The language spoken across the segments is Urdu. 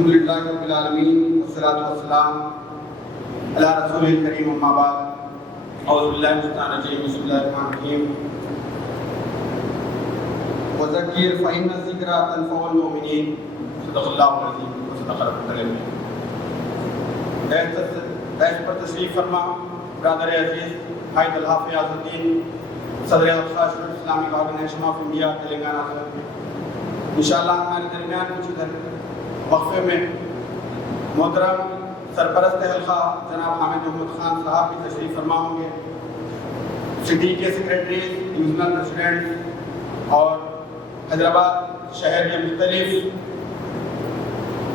الحمدللہ رب العالمین والصلاۃ والسلام علی رسول الکریم اما بعد اعوذ باللہ من الشیطان الرجیم بسم اللہ الرحمن الرحیم وذکر فإن الذکر تنفع المؤمنین صدق اللہ العظیم وصدق رسولہ الکریم۔ بیت پر تشریف فرما برادر عزیز بھائی طلحہ فیاض الدین صدر Aqsa Islamic organisation of India Telangana سے انشاءاللہ ہمارے درمیان کچھ وقفے میں محترم سرپرست حلقہ جناب حامد محمود خان صاحب کی تشریف فرما ہوں گے، سٹی کے سیکریٹری، ڈویژنل پریزیڈنٹ اور حیدرآباد شہر کے مختلف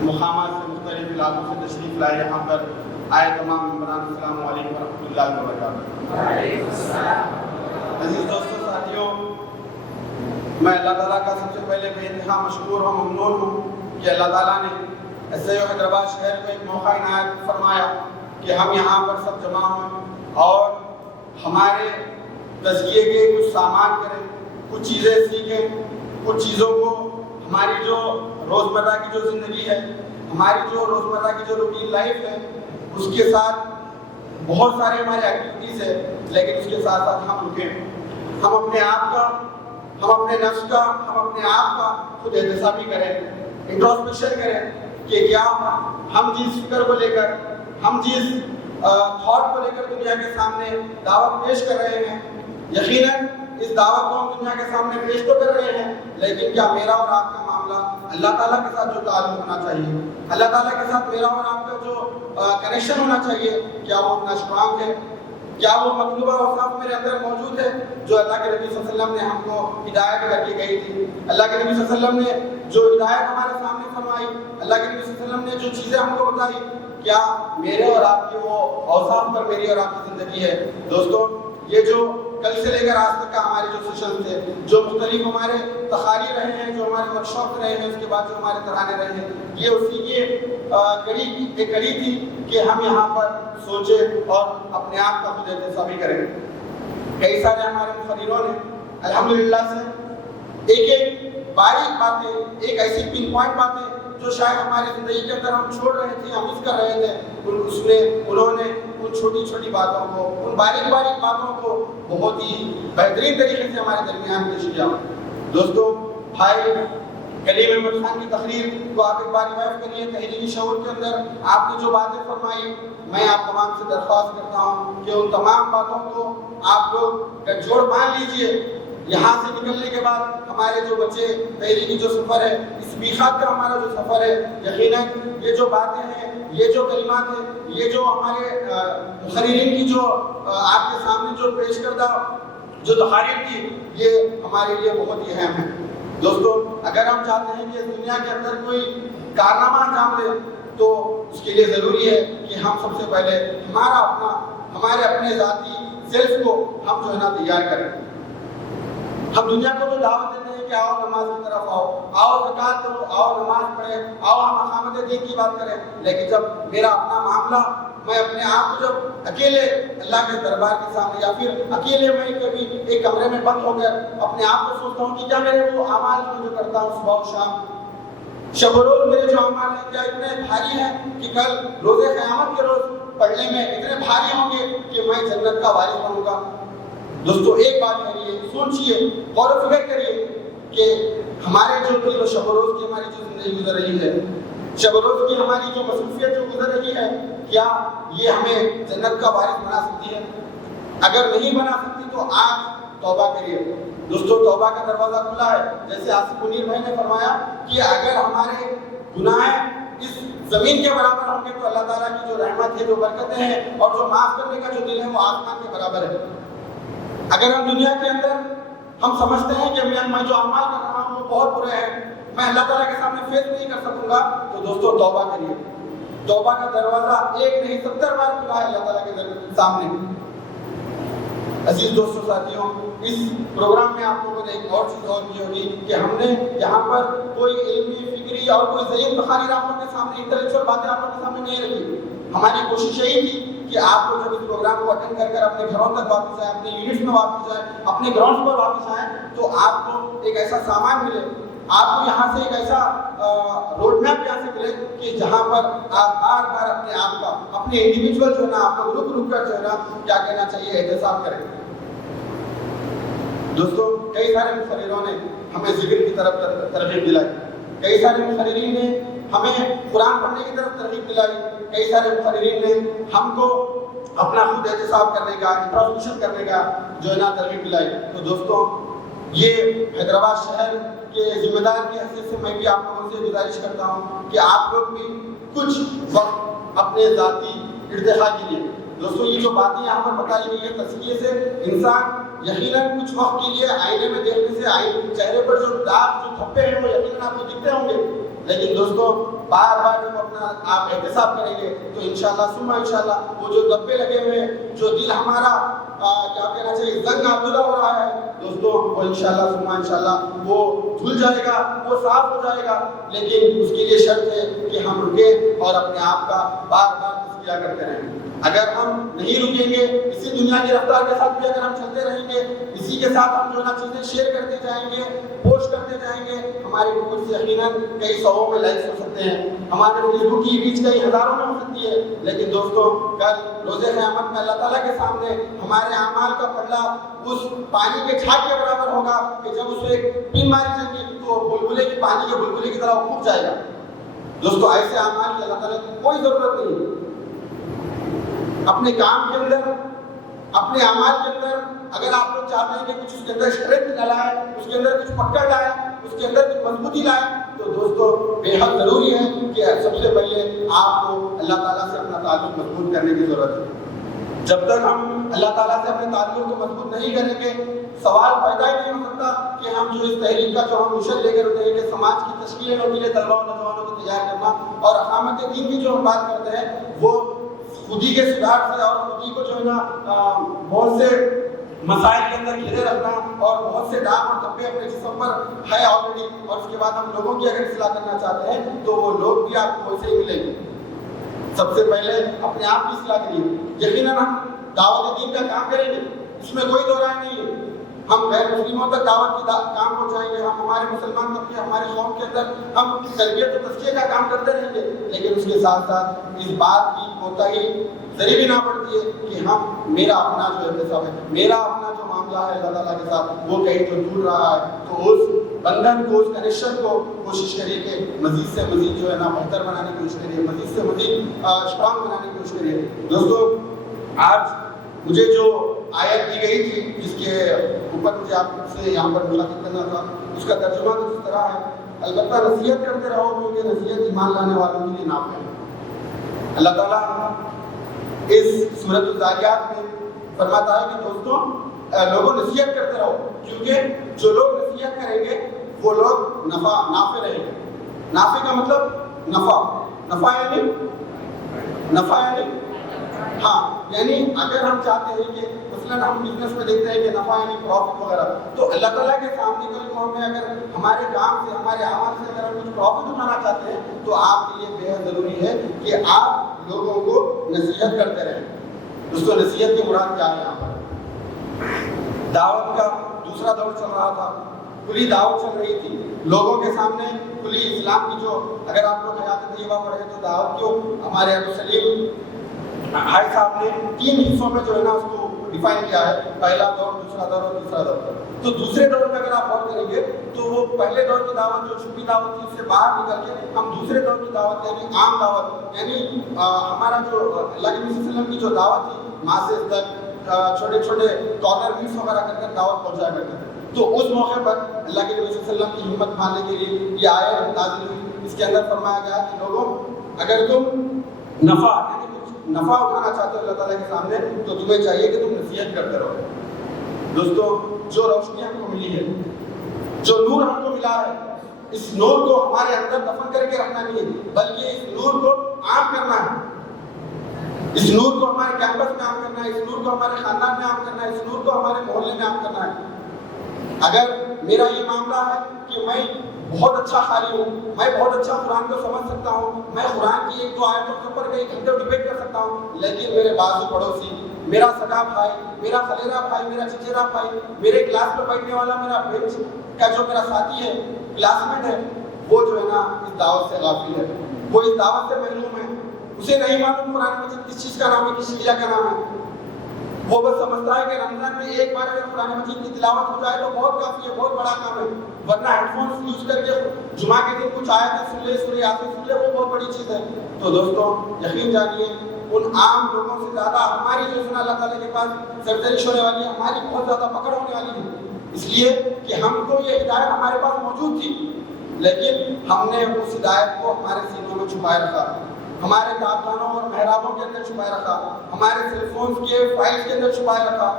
مقامات سے مختلف علاقوں سے تشریف لائے یہاں پر آئے تمام ممبران، السلام علیکم ورحمۃ اللہ وبرکاتہ۔ عزیز دوستوں، ساتھیوں، میں اللہ تعالیٰ کا سب سے پہلے بے انتہا مشکور ہوں، ممنون ہوں کہ اللہ تعالیٰ نے ایسے حیدرآباد شہر کو ایک موقع عنایت فرمایا کہ ہم یہاں پر سب جمع ہوں اور ہمارے تزکیے کے کچھ سامان کریں، کچھ چیزیں سیکھیں، کچھ چیزوں کو ہماری جو روزمرہ کی جو زندگی ہے، ہماری جو روزمرہ کی جو روٹین لائف ہے، اس کے ساتھ بہت سارے ہمارے ایکٹیویٹیز ہیں، لیکن اس کے ساتھ ساتھ ہم رکیں، ہم اپنے آپ کا، ہم اپنے نفس کا، ہم اپنے آپ کا خود احتسابی کریں، انٹروسپیکشن کریں کہ کیا ہم جس فکر کو لے کر، ہم جس تھاٹ کو لے کر دنیا کے سامنے دعوت پیش کر رہے ہیں، یقیناً اس دعوت کو ہم دنیا کے سامنے پیش تو کر رہے ہیں، لیکن کیا میرا اور آپ کا معاملہ اللہ تعالیٰ کے ساتھ جو تعلق ہونا چاہیے، اللہ تعالیٰ کے ساتھ میرا اور آپ کا جو کنیکشن ہونا چاہیے، کیا وہ اتنا اسٹرانگ ہے؟ کیا وہ مطلوبہ اوصاف میرے اندر موجود ہے جو اللہ کے نبی صلی اللہ علیہ وسلم نے ہم کو ہدایت کر کے گئی تھی؟ اللہ کے نبی صلی اللہ علیہ وسلم نے جو ہدایت ہمارے سامنے فرمائی، اللہ کے نبی صلی اللہ علیہ وسلم نے جو چیزیں ہم کو بتائی، کیا میرے اور آپ کے وہ اوصاف پر میری اور آپ کی زندگی ہے؟ دوستوں، یہ جو کل سے لے کر آج تک کا ہمارے جو سیشن تھے، جو مختلف ہمارے تقاریر رہے ہیں، جو ہمارے ورکشاپ رہے ہیں، اس کے بعد جو ہمارے ترانے رہے ہیں، یہ اسی کی ایک کڑی تھی کہ ہم یہاں پر سوچیں اور اپنے آپ کا خود احتسابی کریں۔ کئی سارے ہمارے مقرروں نے الحمدللہ سے ایک باریک باتیں، ایک ایسی پن پوائنٹ باتیں جو شاید ہماری زندگی کے اندر ہم چھوڑ رہے تھے، ہم مس کر رہے تھے، انہوں نے ان چھوٹی چھوٹی باتوں کو، ان باریک باریک باتوں کو بہت ہی بہترین طریقے سے ہمارے درمیان پیش کیا۔ دوستوں، بھائی کلیم احمد خان کی تقریر کو آپ ایک بار ریوائو کریے، تحریری شعور کے اندر آپ نے جو باتیں فرمائی، میں آپ تمام سے درخواست کرتا ہوں کہ ان تمام باتوں کو آپ لوگ جوڑ باندھ لیجئے۔ یہاں سے نکلنے کے بعد ہمارے جو بچے تحریری جو سفر ہے، اس میقات کا ہمارا جو سفر ہے، یقیناً یہ جو باتیں ہیں، یہ جو کلمات ہیں، یہ جو ہمارے مقررین کی جو آپ کے سامنے جو پیش کردہ جو تقاریر تھی، یہ ہمارے لیے بہت ہی اہم ہے۔ دوستو، اگر ہم چاہتے ہیں کہ اس دنیا کے اندر کوئی کارنامہ انجام دے تو اس کے لیے ضروری ہے کہ ہم سب سے پہلے ہمارے اپنے ذاتی سیلف کو ہم جو ہے نا تیار کریں۔ ہم دنیا کو تو دعوت دیتے ہیں کہ آؤ نماز کی طرف آؤ زکوٰۃ دو، آؤ نماز پڑھیں، آؤ ہم اقامت دین کی بات کریں، لیکن جب میرا اپنا معاملہ، میں اپنے آپ کو جب اکیلے اللہ کے دربار کے سامنے یا پھر اکیلے میں کبھی ایک کمرے میں بند ہو کر اپنے آپ کو سوچتا ہوں کہ کیا میرے وہ اعمال جو کرتا ہوں صبح و شام، شب و روز میرے جو اعمال ہیں کیا اتنے بھاری ہیں کہ کل روز قیامت کے روز پڑھنے میں اتنے بھاری ہوں گے کہ میں جنت کا وارث بنوں گا؟ دوستو، ایک بات کریے، سوچئے، غور و فکر کریے کہ ہمارے جو دل و شب و روز کی ہماری جو زندگی گزر رہی ہے، شب و روز کی ہماری جو مصروفیت جو گزر رہی ہے، کیا یہ ہمیں جنت کا وارث بنا سکتی ہے؟ اگر نہیں بنا سکتی تو آج توبہ کریے۔ دوستو، توبہ کا دروازہ کھلا ہے۔ جیسے آصف منیر بھائی نے فرمایا کہ اگر ہمارے گناہ اس زمین کے برابر ہوں گے تو اللہ تعالیٰ کی جو رحمت ہے، جو برکتیں ہیں اور جو معاف کرنے کا جو دل ہے، وہ آسمان کے برابر ہے۔ اگر ہم دنیا کے اندر ہم سمجھتے ہیں کہ میں جو اعمال کر رہا ہوں وہ بہت برے ہیں، میں اللہ تعالیٰ کے سامنے فیس نہیں کر سکوں گا، تو دوستو توبہ کریے۔ توبہ کا دروازہ ایک نہیں 70 بار کھلا ہے اللہ تعالیٰ کے سامنے۔ عزیز دوستوں، ساتھیوں، اس پروگرام میں آپ لوگوں نے ایک اور چیز اور کی ہوگی کہ ہم نے یہاں پر کوئی علمی، فکری اور کوئی ذہین تقاریر آپ لوگوں کے سامنے، انٹلیکچوئل باتیں آپ لوگوں کے سامنے نہیں رکھی۔ ہماری کوشش یہی تھی کہ آپ لوگ جب اس پروگرام کو اٹینڈ کر اپنے گھروں تک واپس آئیں، اپنے یونٹس میں واپس جائیں، اپنے گراؤنڈز پر واپس آئیں، تو آپ کو ایک ایسا سامان ملے، آپ کو یہاں سے ایک ایسا روڈ میپ یہاں سے ملے کہ جہاں پر آپ بار بار اپنے آپ کا اپنے انڈیویجول جو ہے نا آپ کو رک کر جو ہے نا کیا کہنا چاہیے احتساب کریں. دوستوں کئی سارے مفسرینوں نے ہمیں ذکر کی طرف ترغیب دلائی, کئی سارے مفسرین نے ہمیں قرآن پڑھنے کی طرف ترغیب دلائی, کئی سارے مفسرین نے ہم کو اپنا خود احتساب کرنے کا انٹراسپیکشن کرنے کا جو ہے نا ترغیب دلائی. تو دوستوں یہ حیدرآباد شہر کے ذمہ دار کی حیثیت سے میں بھی آپ لوگوں سے گزارش کرتا ہوں کہ آپ لوگ بھی کچھ وقت اپنے ذاتی ارتقاء کے لیے, دوستوں یہ جو باتیں یہاں پر بتائی گئی ہیں تزکیے سے انسان یقیناً کچھ وقت کے لیے آئینے میں دیکھنے سے چہرے پر جو داغ جو دھبے ہیں وہ یقیناً آپ کو دکھتے ہوں گے, لیکن دوستوں بار بار جب اپنا آپ احتساب کریں گے تو انشاءاللہ ثم انشاءاللہ وہ جو دھبے لگے ہوئے ہیں, جو دل ہمارا کیا کہنا چاہیے زنگ آلودہ ہو رہا ہے, دوستوں وہ انشاءاللہ ثم انشاءاللہ وہ دھل جائے گا, وہ صاف ہو جائے گا. لیکن اس کے لیے شرط ہے کہ ہم رکیں اور اپنے آپ کا بار بار تزکیہ کرتے رہیں. اگر ہم نہیں رکیں گے, اسی دنیا کی رفتار کے ساتھ بھی اگر ہم چلتے رہیں گے, اسی کے ساتھ ہم جو نا چیزیں شیئر کرتے جائیں گے, پوسٹ کرتے جائیں گے, ہمارے گوگل سے یقیناً کئی سووں میں لائکس ہو سکتے ہیں, ہمارے فیس بک کی ریچ کئی ہزاروں میں ہو سکتی ہے, لیکن دوستوں کل روز قیامت میں اللہ تعالیٰ کے سامنے ہمارے اعمال کا پلڑا اس پانی کے چھاگ کے برابر ہوگا کہ جب اسے ایک پن ماری جائے گی تو بلبلے کی پانی کے بلبلے کی طرح پھوٹ جائے گا. دوستوں ایسے اعمال کی اللہ تعالیٰ کی کوئی ضرورت نہیں ہے. اپنے کام کے اندر, اپنے اعمال کے اندر اگر آپ لوگ چاہتے ہیں کہ کچھ اس کے اندر اسٹرینتھ لائیں, اس کے اندر کچھ پکڑ لائیں, اس کے اندر کچھ مضبوطی لائیں, تو دوستوں بے حد ضروری ہے کہ سب سے پہلے آپ کو اللہ تعالیٰ سے اپنا تعلق مضبوط کرنے کی ضرورت ہے. جب تک ہم اللہ تعالیٰ سے اپنے تعلق کو مضبوط نہیں کریں گے, سوال پیدا ہی نہیں ہو سکتا کہ ہم جو اس تحریک کا جو ہم مشن لے کر اٹھیں گے سماج کی تشکیل اور میرے طلباء و نوجوانوں کو تیار کرنا, اور اقامت دین کی جو ہم بات کرتے ہیں وہ خودی کے سدھار سے اور خودی کو جو ہے نا بہت سے مسائل کے اندر گھیرے رکھنا اور بہت سے داغ اور دھبے اپنے جسم پر ہے آلریڈی, اور اس کے بعد ہم لوگوں کی اگر اصلاح کرنا چاہتے ہیں تو وہ لوگ بھی آپ کو ویسے ہی ملیں گے. سب سے پہلے اپنے آپ کی اصلاح کریے. یقیناً ہم دعوت دین کا کام کریں گے, اس میں کوئی دو رائے نہیں ہے. ہم غیر مسلموں تک دعوت کی کام پہنچائیں گے, ہم ہمارے مسلمان طبقے ہمارے قوم کے اندر ہم تربیت و تزکیے کا کام کرتے رہیں گے, لیکن اس کے ساتھ ساتھ اس بات کی کوتاہی ذریعہ بھی نہ پڑتی ہے کہ ہم میرا اپنا جو احتساب ہے, میرا اپنا جو معاملہ ہے اللہ تعالیٰ کے ساتھ وہ کہیں تو دور رہا ہے, تو اس بندھن کو, اس کنیکشن کو کوشش کریے کہ مزید سے مزید جو ہے نا بہتر بنانے کی کوشش کریے, مزید سے مزید اسٹرانگ بنانے کی کوشش کریے. دوستوں آج مجھے جو آیت دی گئی تھی جس کے اوپر مجھے آپ سے یہاں پر مخاطب کرنا تھا, اس کا ترجمہ تو اس طرح ہے, البتہ نصیحت کرتے رہو کیونکہ نصیحت ایمان لانے والوں کے لیے نافع ہے. اللہ تعالیٰ اس سورۃ الذاریات میں فرماتا ہے کہ دوستوں لوگوں نصیحت کرتے رہو, کیونکہ جو لوگ نصیحت کریں گے وہ لوگ نافع رہیں گے. نافع کا مطلب نفع یعنی ہاں, یعنی اگر ہم چاہتے ہیں کہ مثلاً ہم بزنس میں دیکھتے ہیں کہ نفع یعنی پروفٹ وغیرہ, تو اللہ تعالیٰ کے سامنے کل کو ہمیں اگر ہمارے کام سے, ہمارے اعمال سے اگر ہم کچھ پروفٹ اٹھانا چاہتے ہیں تو آپ کے لیے بے حد ضروری ہے کہ آپ لوگوں کو نصیحت کرتے رہیں. دوستوں نصیحت کی مراد کیا ہے؟ یہاں پر دعوت کا دوسرا دور چل رہا تھا, کھلی دعوت چل رہی تھی لوگوں کے سامنے, کھلی اسلام کی جو اگر آپ لوگ حیات طیبہ پڑھیں تو دعوت کو ہمارے ابو سلیم بھائی صاحب نے 3 حصوں میں جو ہے نا اس کو ڈیفائن کیا ہے, پہلا دور, دوسرا دور اور تیسرا دور. تو دوسرے دور میں اگر آپ غور کریں گے تو وہ پہلے دور کی دعوت جو چھپی دعوت تھی اس سے باہر نکل کے ہم دوسرے دور کی دعوت یعنی عام دعوت, یعنی ہمارا جو اللہ کے نبی صلی اللہ علیہ وسلم کی جو دعوت تھی ماسز تک چھوٹے چھوٹے کارنر میٹس وغیرہ کر دعوت پہنچایا کرتے تھے. تو اس موقع پر اللہ کے نبی صلی اللہ علیہ وسلم کی ہمت بھانے کے لیے یہ آیت نازل ہوئی. اس کے اندر فرمایا گیا کہ لوگوں اگر تم نفع اٹھانا چاہتے ہو اللہ تعالیٰ کے سامنے تو تمہیں چاہیے کہ تم نصیحت کرتے رہو. دوستوں جو روشنی ہم کو ملی ہے, جو نور ہم کو ملا ہے, اس نور کو ہمارے اندر دفن کر کے رکھنا نہیں ہے, بلکہ اس نور کو عام کرنا ہے. اس نور کو ہمارے کیمپس میں عام کرنا ہے, اس نور کو ہمارے خاندان میں عام کرنا ہے, اس نور کو ہمارے محلے میں عام کرنا ہے. اگر میرا یہ معاملہ ہے کہ میں بہت اچھا خالی ہوں, میں بہت اچھا قرآن کو سمجھ سکتا ہوں, میں قرآن کی 1-2 آیتوں کے اوپر کئی گھنٹے ڈیبیٹ کر سکتا ہوں, لیکن میرے بازو پڑوسی, میرا سگا بھائی, میرا خلیرا بھائی, میرا چچیرا بھائی, میرے کلاس میں بیٹھنے والا میرا بینچ کا جو میرا ساتھی ہے, کلاس میٹ ہے, وہ جو ہے نا اس دعوت سے غافل ہے، وہ اس دعوت سے محروم ہے، اسے نہیں معلوم قرآن مجید کس چیز کا نام ہے، کس شیعہ کا نام ہے۔ وہ بس سمجھتا ہے کہ رمضان میں ایک بار اگر قرآن مجید کی تلاوت ہو جائے تو بہت کافی ہے، بہت بڑا کام ہے، ورنہ ہیڈ فونس یوز کر کے جمعہ کے دن کچھ آیتیں سن لے، سورہ یاسین سن لے، وہ بہت بڑی چیز ہے۔ تو دوستوں یقین جانیے ان عام لوگوں سے زیادہ ہماری جو سنا اللہ تعالیٰ کے پاس سرزنش ہونے والی ہے، ہماری بہت زیادہ پکڑ ہونے والی ہے، اس لیے کہ ہم کو یہ ہدایت ہمارے پاس موجود تھی، لیکن ہم نے اس ہدایت کو ہمارے سینوں میں چھپائے رکھا، ہمارے داخلانوں اور محرابوں کے اندر چھپائے رکھا، ہمارے سیل فونز کے فائلز کے اندر چھپائے رکھا،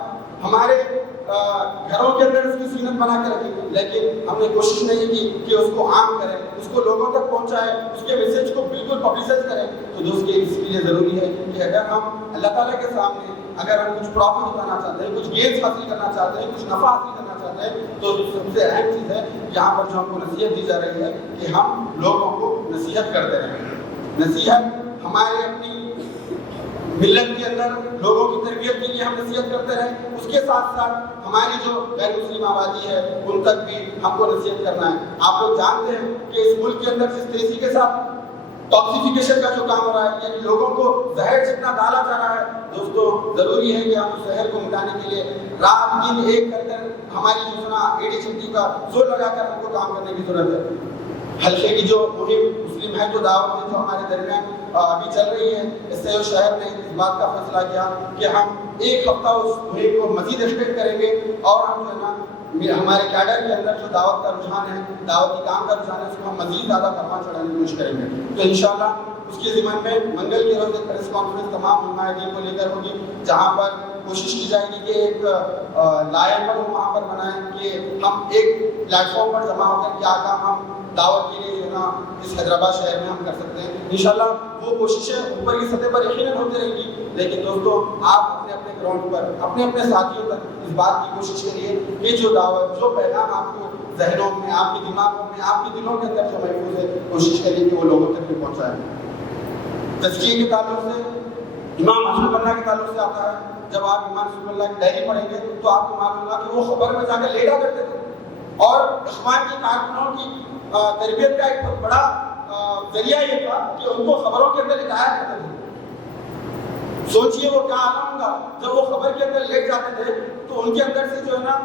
ہمارے گھروں کے اندر اس کی زینت بنا کے رکھی، لیکن ہم نے کوشش نہیں کی کہ اس کو عام کریں، اس کو لوگوں تک پہنچائیں، اس کے میسج کو بالکل پبلسائز کریں۔ تو دوست اس کے لیے ضروری ہے کہ اگر ہم اللہ تعالیٰ کے سامنے اگر ہم کچھ پروفٹ اٹھانا چاہتے ہیں، کچھ گینز حاصل کرنا چاہتے ہیں، کچھ نفع حاصل کرنا چاہتے ہیں، تو سب سے اہم چیز ہے یہاں پر جو ہم کو نصیحت دی جا رہی ہے کہ ہم لوگوں کو نصیحت کرتے رہیں۔ نصیحت ہمارے اپنی ملت کے اندر لوگوں کی تربیت کے لیے ہم نصیحت کرتے رہیں، اس کے ساتھ ساتھ ہماری جو غیر مسلم آبادی ہے ان تک بھی ہم کو نصیحت کرنا ہے۔ آپ لوگ جانتے ہیں کہ اس ملک کے اندر جس تیزی کے ساتھ ٹاکسیفیکیشن کا جو کام ہو رہا ہے، یعنی لوگوں کو زہر جتنا ڈالا جا رہا ہے، دوستوں ضروری ہے کہ ہم اس زہر کو مٹانے کے لیے رات دن ایک کر کر ہماری جو سنا ایڈی چمٹی کا زور لگا کر ہم کو کام کرنے کی ضرورت ہے۔ حلقے کی جو مہم مسلم ہے جو دعوت ہے جو ہمارے درمیان ابھی چل رہی ہے، اس سے شہر نے اس بات کا فیصلہ کیا کہ ہم ایک ہفتہ اس مہم کو مزید ایکسٹینڈ کریں گے، اور ہم جو ہے نا ہمارے کیڈر کے اندر جو دعوت کا رجحان ہے، دعوتی کام کا رجحان ہے، اس کو ہم مزید زیادہ فرمان چڑھانے کی کوشش کریں گے۔ تو انشاءاللہ اس کے ضمن میں منگل کے روز ایک پریس کانفرنس تمام علماء دین کو لے کر ہوگی، جہاں پر کوشش کی جائے گی کہ ایک لائن پر ہم وہاں پر بنائیں کہ ہم ایک پلیٹ فارم پر جمع ہو کر کیا کام ہم دعوت کے لیے جو ہے نا اس حیدرآباد شہر میں ہم کر سکتے ہیں۔ انشاءاللہ وہ کوششیں اوپر کی سطح پر یقیناً ہوتی رہیں گی، لیکن دوستوں آپ اپنے اپنے گراؤنڈ پر اپنے اپنے ساتھیوں تک اس بات کی کوشش کریے کہ جو دعوت جو پیغام آپ کو ذہنوں میں، آپ کے دماغوں میں، آپ کے دلوں کے اندر جو محفوظ ہے، کوشش کریے کہ وہ لوگوں تک بھی پہنچائیں۔ تزکیے کے تعلق سے امام حسن اللہ کے تعلق سے آتا ہے، جب آپ امام حسن اللہ کی ڈائری پڑھیں گے تو آپ کو معلوم ہوگا کہ وہ خبر میں جا کے لیٹا کرتے تھے، اور اخوان کی کارکنوں کی تربیت کا ایک بہت بڑا ذریعہ یہ تھا کہ ان کو خبروں کے اندر لٹایا کرتے تھے۔ سوچئے وہ کیا عالم ہوگا جب وہ خبر کے اندر لیٹ جاتے تھے تو ان کے اندر سے جو ہے نا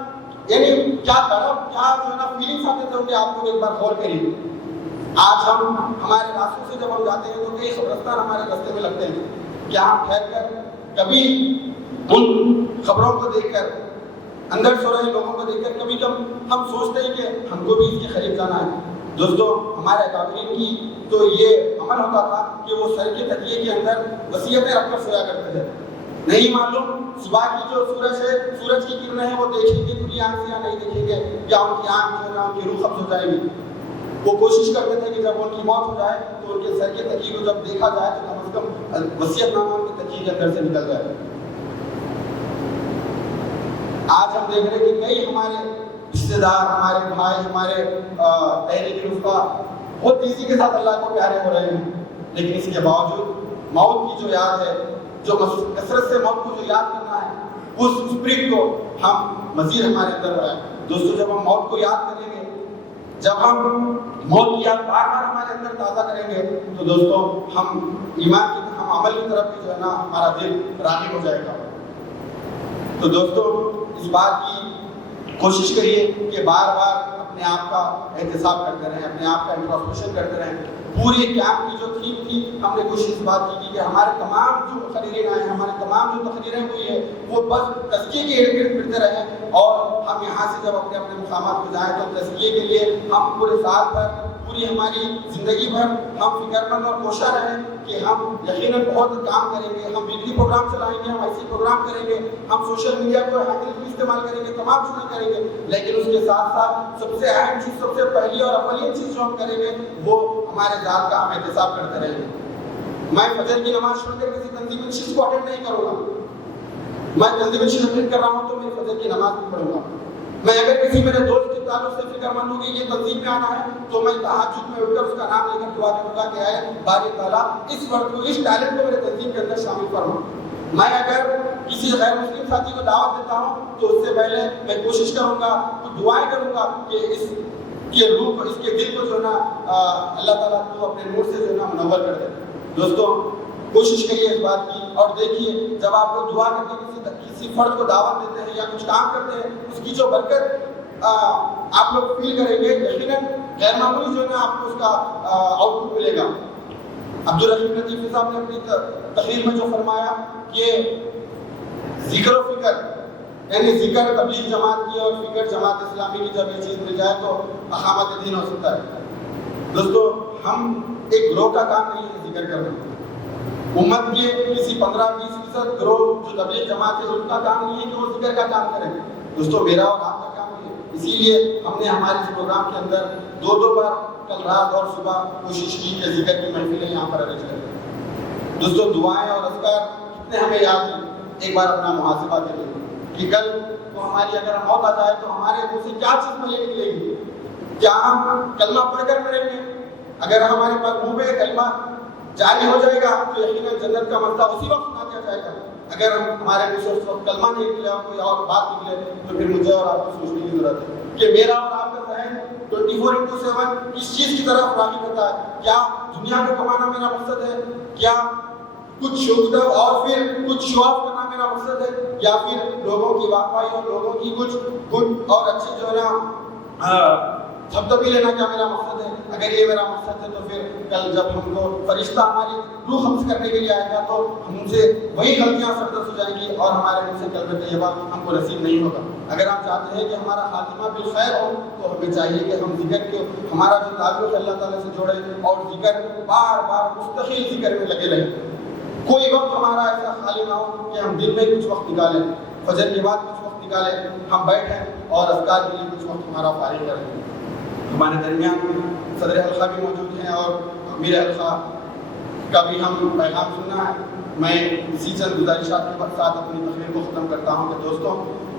یعنی کیا طرف کیا جو ہے نا فیلنگس آتے تھے ان کے، آپ کو ایک بار غور کریے۔ آج ہم ہمارے راستوں سے جب ہم جاتے ہیں تو کئی قبرستان ہمارے راستے میں لگتے ہیں، کیا ہم ٹھہر کر کبھی ان خبروں کو دیکھ کر، اندر سو رہے لوگوں کو دیکھ کر کبھی ہم سوچتے ہیں کہ ہم کو بھی اس کے قریب جانا ہے؟ دوستوں ہمارے اکابرین کی تو یہ عمل ہوتا تھا کہ وہ سر کے تکیے کے اندر وصیتیں رکھ کر سویا کرتے تھے۔ نہیں معلوم صبح کی جو سورج ہے، سورج کی کرنیں ہیں، وہ دیکھیں گے کھلی آنکھ سے یا نہیں دیکھیں گے، یا ان کی آنکھ جو ہے نا ان کی روح قبض ہو جائے گی۔ وہ کوشش کرتے تھے کہ جب ان کی موت ہو جائے تو ان کے سر کے تکیے کو جب دیکھا جائے تو کم از کم وصیت نامہ ان کے تکیے کے اندر سے نکل جائے۔ آج ہم دیکھ رہے ہیں کہ کئی ہمارے رشتے دار، ہمارے بھائی، ہمارے تحریک رفقا بہت تیزی کے ساتھ اللہ کو پیارے ہو رہے ہیں، لیکن اس کے باوجود موت کی جو یاد ہے، جو کثرت سے موت کو جو یاد کرنا ہے، اس اسپرٹ کو ہم مزید ہمارے اندر بڑھائیں۔ دوستوں جب ہم موت کو یاد کریں گے، جب ہم موت کی یاد بار بار ہمارے اندر تازہ کریں گے، تو دوستوں ہم ایمان کی ہم عمل کی طرف بھی جو ہے نا ہمارا دل راغب ہو جائے گا۔ تو دوستوں اس بات کی کوشش کریے کہ بار بار اپنے آپ کا احتساب کرتے رہیں، اپنے آپ کا انٹروسپیکشن کرتے رہیں۔ پوری کیمپ کی جو تھیم تھی، ہم نے کوشش اس بات کی کہ ہمارے تمام جو مقررین آئے ہیں، ہمارے تمام جو تقریریں ہوئی ہیں، وہ بس تزکیے کے ارد گرد پھرتے رہیں، اور ہم یہاں سے جب اپنے اپنے مقامات پہ جائیں تو تزکیے کے لیے ہم پورے سال بھر، پوری ہماری زندگی بھر ہم فکر مند اور کوشاں رہیں کہ ہم یقیناً بہت کام کریں گے، ہم ویکلی پروگرام چلائیں گے، ہم ایسی پروگرام کریں گے، ہم سوشل میڈیا کو ہینڈل استعمال کریں گے، تمام چیزیں کریں گے، لیکن اس کے ساتھ ساتھ سب سے اہم چیز، سب سے پہلی اور اولین چیز جو ہم کریں گے وہ ہمارے ذات کا ہم احتساب کرتے رہیں گے۔ میں فجر کی نماز چھوڑ کر کسی تنظیمی نشست کو اٹینڈ نہیں کروں گا، میں تنظیمی نشست اٹینڈ کر رہا ہوں تو میں فجر کی نماز بھی پڑھوں گا۔ میں اگر کسی میرے دوست کے تعلق سے فکر مند ہوں کہ یہ تنظیم میں آنا ہے تو میں تہجد میں اٹھ کر اس کا نام لے کر دعا کروں گا کہ اے باری تعالیٰ اس وقت کو، اس ٹیلنٹ کو میرے تنظیم کے اندر شامل فرما۔ میں اگر کسی غیر مسلم ساتھی کو دعوت دیتا ہوں تو اس سے پہلے میں کوشش کروں گا، کچھ دعائیں کروں گا کہ اس کے روح کو، اس کے دل کو جو ہے نا اللہ تعالیٰ تو اپنے نور سے جو ہے نا منور کر دے۔ دوستوں کوشش کریے اس بات کی، اور دیکھیے جب آپ لوگ دعا کر کے کسی فرد کو دعوت دیتے ہیں یا کچھ کام کرتے ہیں، اس کی جو برکت آپ لوگ فیل کریں گے، یقیناً غیر معمولی جو ہے نا آپ کو اس کا آؤٹ پٹ ملے گا۔ عبدالرحیم لطیفی صاحب نے اپنی تقریر میں جو فرمایا کہ ذکر و فکر، یعنی ذکر تبلیغ جماعت کی اور فکر جماعت اسلامی کی جب یہ چیز مل جائے تو اقامت دین ہو سکتا ہے۔ دوستو ہم ایک گروہ کا کام نہیں ہے ذکر کرنا، امت کے کسی 15-20% گروہ جو تبلیغ جماعت ہے ان کا کام نہیں ہے کہ وہ ذکر کا کام کریں۔ دوستو میرا اور آپ کا کام ہے، اسی لیے ہم نے ہمارے اس پروگرام کے اندر 2 بار کل رات اور صبح کوشش کی کہ ذکر کی محفلیں یہاں پر ارینج کریں۔ دوستو دعائیں اور اذکار کتنے ہمیں یاد ہیں، ایک بار اپنا محاسبہ کریں کہ کل تو ہماری اگر موت آ جائے تو ہمارے منہ سے کیا چیز ملے نکلے گی؟ کیا ہم کلمہ پڑھ کر مریں گے؟ اگر ہمارے پاس منہ پہ کلمہ جاری ہو جائے گا تو یقیناً جنت کا مزہ اسی وقت سنا دیا جائے گا۔ اگر ہمارے منہ سے اس وقت کلمہ نہیں نکلا، کوئی اور بات نکلے، تو پھر مجھے اور آپ کو سوچنے کی ضرورت ہے کہ میرا اور آپ کا ذہن 24/7 کس چیز کی طرف راغب ہوتا ہے؟ کیا دنیا کو کمانا میرا مقصد ہے؟ کیا کچھ شوق اور پھر کچھ شو آف کرنا میرا مقصد ہے؟ یا پھر لوگوں کی واقعی اور لوگوں کی کچھ گڈ اور اچھی جو ہے نا تھپتپی لینا کیا میرا مقصد ہے؟ اگر یہ میرا مقصد ہے تو پھر کل جب ہم کو فرشتہ ہماری روح حبس کرنے کے لیے آئے گا تو ہم سے وہی غلطیاں سرزد ہو جائیں گی اور ہمارے منہ سے کلمہ طیبہ ہم کو نصیب نہیں ہوگا۔ اگر ہم چاہتے ہیں کہ ہمارا خاتمہ بالخیر ہو تو ہمیں چاہیے کہ ہم ذکر کے ہمارا جو تعلق اللہ تعالیٰ سے جوڑے اور ذکر بار بار مستقل ذکر میں لگے رہیں۔ کوئی وقت ہمارا ایسا خالی نہ ہو کہ ہم دن میں کچھ وقت نکالیں، فجر کے بعد کچھ وقت نکالیں، ہم بیٹھیں اور اذکار کے لیے کچھ وقت ہمارا فارغ کریں۔ ہمارے درمیان صدر حلقہ بھی موجود ہیں اور امیر حلقہ کا بھی ہم پیغام سننا ہے۔ میں اسی چند گزارشات کے ساتھ اپنی تقریر کو ختم کرتا ہوں کہ دوستوں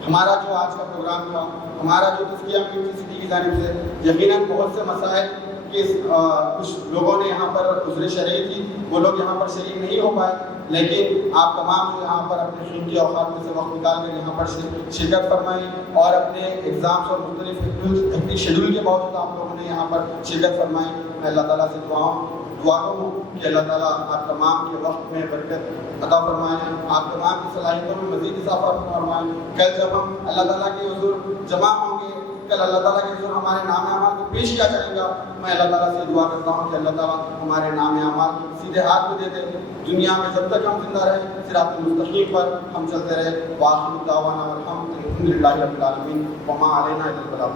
ہمارا جو آج کا پروگرام تھا، ہمارا جو تزکیہ میٹھی سٹی کی جانب سے یقیناً بہت سے مسائل کے کچھ لوگوں نے یہاں پر عذر شرعی تھی، وہ لوگ یہاں پر شریک نہیں ہو پائے، لیکن آپ تمام جو یہاں پر اپنے قیمتی اوقات میں سے وقت نکال کر یہاں پر شرکت فرمائی اور اپنے ایگزامس اور مختلف شیڈول کے باوجود آپ لوگوں نے یہاں پر شرکت فرمائی۔ میں اللہ تعالیٰ سے دعا ہوں کہ اللہ تعالیٰ آپ تمام کے وقت میں برکت عطا فرمائیں، آپ تمام کی صلاحیتوں میں مزید اضافہ فرمائیں۔ کل جب ہم اللہ تعالیٰ کے حضور جمع ہوں گے، کل اللہ تعالیٰ کے حضور ہمارے نام اعمال کو پیش کیا جائے گا، میں اللہ تعالیٰ سے دعا کرتا ہوں کہ اللہ تعالیٰ ہمارے نام اعمال سیدھے ہاتھ میں دے دے، دنیا میں جب تک ہم زندہ رہیں صراط المستقیم پر ہم چلتے رہے۔ وآخر دعوانا والحمد للہ رب العالمین وما علینا الا البلاغ۔